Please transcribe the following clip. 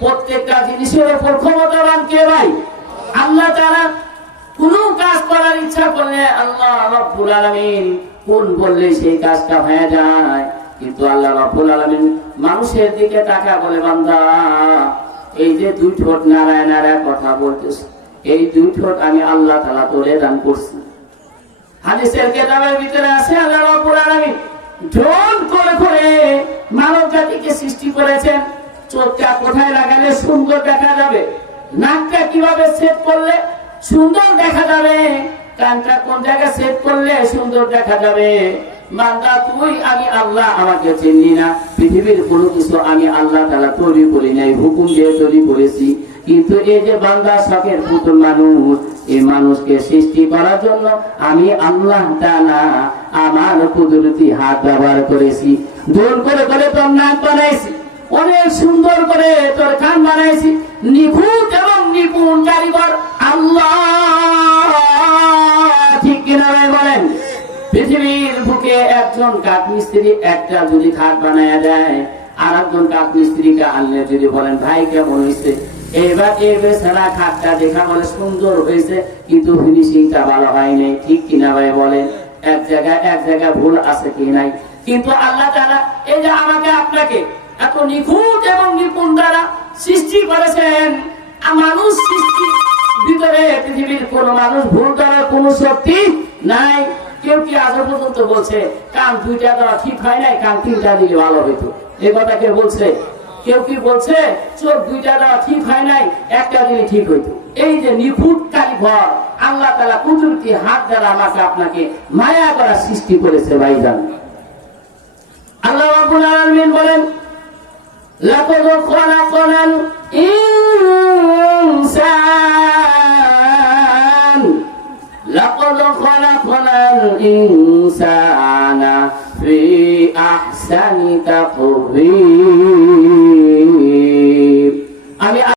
প্রত্যেকটা জিনিসের উপর ক্ষমতাবান কে ভাই? আল্লাহ তাআলা কোন কাজ করার ইচ্ছা করলে আল্লাহ রব্বুল আলামিন কোন বললে সেই কাজটা হয়ে যায়। কিন্তু আল্লাহ রব্বুল আলামিন মানুষের দিকে তাকা বলে, বান্দা, এই যে দুই ঠোঁট নারায় নারায় কথা বলতেছে। এই দুই আমি আল্লাহ তাআলা তোরে দান করছি। হাদিসের কেতাবের ভিতরে আছে, আল্লাহ রাব্বুল আলামিন ঢোল করে করে মানব জাতিকে সৃষ্টি করেছেন। চোখটা কোথায় লাগালে সুন্দর দেখা যাবে? নাকটা কীভাবে সেট করলে সুন্দর দেখা যাবে? কানটা কোন জায়গায় সেট করলে সুন্দর দেখা যাবে? বান্দা তুই, আমি আল্লাহ, আমাকে চিনি না। পৃথিবীর কোনো কিছু আমি আল্লাহ তালা তৈরি করি নাই, হুকুম দিয়ে তৈরি করেছি। কিন্তু এই যে বান্দা শখের পুতুল মানুষ, এই মানুষকে সৃষ্টি করার জন্য আমি আল্লাহ তাআলা আমার কুদরতি হাত ব্যবহার করেছি। দূর করে করে তোর নাক বানাইছি, অনেক সুন্দর করে তোর কান বানাইছি, নিখুঁত এবং নিপুণ কারিগর আল্লাহ। ঠিক কিনা বলেন? পৃথিবীর বুকে একজন কাঠ মিস্ত্রি একটা যদি খাট বানায় দেয় আর একজন কাঠ মিস্ত্রিকে আনলে যদি বলেন, ভাই, কেমন হয়েছে এবার এবার সারা খাটটা দেখা বলে সুন্দর হয়েছে, কিন্তু ফিনিশিংটা ভালো হয়নি। ঠিক কিনা ভাই বলেন? এক জায়গায় এক জায়গায় ভুল আছে কি নাই? কিন্তু আল্লাহ তারা এই যে আমাকে আপনাকে এত নিখুঁত এবং নিপুণ দ্বারা সৃষ্টি করেছেন মানুষ সৃষ্টি ভিতরে পৃথিবীর কোন মানুষ ভুল করার কোন শক্তি নাই। কেউ কি আজ পর্যন্ত বলছে, কান দুইটা দেওয়া ঠিক হয় নাই, কান তিনটা দিলে ভালো হইতো? এ কথা কে বলছে? কেউ কি বলছে, চোখ দুইটা দেওয়া ঠিক হয় নাই, একটা দিলে ঠিক হইতো এই যে নিখুঁত কারিঘর আল্লাহ তালা কুদরতি হাত দ্বারা আমাকে আপনাকে মায়া করা সৃষ্টি করেছে ভাইজান। আল্লাহ রাব্বুল আলামিন বলেন, লাকাদ খলাকনাল ইনসান, লাকাদ খলাকনাল ইনসানা ফি আহসানি আমি